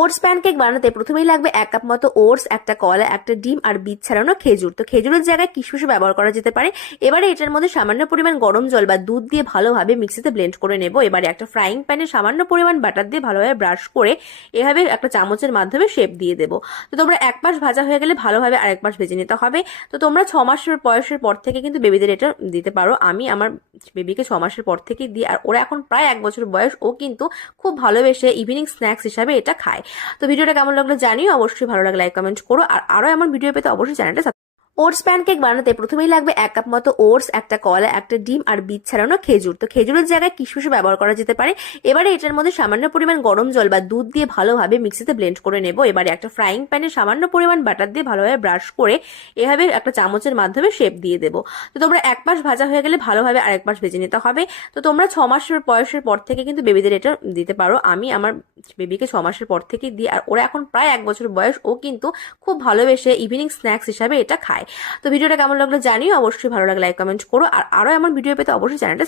Oats pancake বানাতে প্রথমেই লাগবে 1 কাপ মতো ওটস, একটা কলা, একটা ডিম আর বীজ ছাড়ানো খেজুর। তো খেজুরের জায়গায় কিশমিশও ব্যবহার করা যেতে পারে। এবারে এটার মধ্যে সামান্য পরিমাণ গরম জল বা দুধ দিয়ে ভালোভাবে মিক্সিতে ব্লেন্ড করে নেব। এবারে একটা ফ্রাইং প্যানে সামান্য পরিমাণ বাটার দিয়ে ভালোভাবে ব্রাশ করে এভাবে একটা চামচের মাধ্যমে শেপ দিয়ে দেবো। তো তোমরা এক পাশ ভাজা হয়ে গেলে ভালোভাবে আরেক পাশ ভেজে নিতে হবে। তো তোমরা 6 মাসের বয়সের পর থেকে কিন্তু বেবিদের এটা দিতে পারো। আমি আমার বেবিকে 6 মাসের পর থেকেই দিই, আর ওরা এখন প্রায় 1 বছর বয়স। ও কিন্তু খুব ভালোবেসে ইভিনিং স্ন্যাক্স হিসাবে এটা খায়। তো ভিডিওটা কেমন লাগলো জানিও, অবশ্যই ভালো লাগলে লাইক কমেন্ট করো, আর আরো এমন ভিডিও পেতে অবশ্যই চ্যানেলটা। ওটস প্যানকেক বানাতে প্রথমেই লাগবে 1 কাপ মতো ওটস, একটা কলা, একটা ডিম আর বীজ ছাড়ানো খেজুর। তো খেজুরের জায়গায় কিশমিশও ব্যবহার করা যেতে পারে। এবারে এটার মধ্যে সামান্য পরিমাণ গরম জল বা দুধ দিয়ে ভালোভাবে মিক্সিতে ব্লেন্ড করে নেব। এবারে একটা ফ্রাইং প্যানে সামান্য পরিমাণ বাটার দিয়ে ভালোভাবে ব্রাশ করে এভাবে একটা চামচের মাধ্যমে শেপ দিয়ে দেবো। তো তোমরা এক পাশ ভাজা হয়ে গেলে ভালোভাবে আরেক পাশ ভেজে নিতে হবে। তো তোমরা 6 মাসের বয়সের পর থেকে কিন্তু বেবিদের এটা দিতে পারো। আমি আমার বেবিকে 6 মাসের পর থেকেই দিই, আর ওরা এখন প্রায় 1 বছর বয়স। ও কিন্তু খুব ভালোবেসে ইভিনিং স্ন্যাক্স হিসাবে এটা খায়। তো ভিডিওটা কেমন লাগলো জানিও, অবশ্যই ভালো লাগলে লাইক কমেন্ট করো, আর আরো এমন ভিডিও পেতে অবশ্যই চ্যানেলটা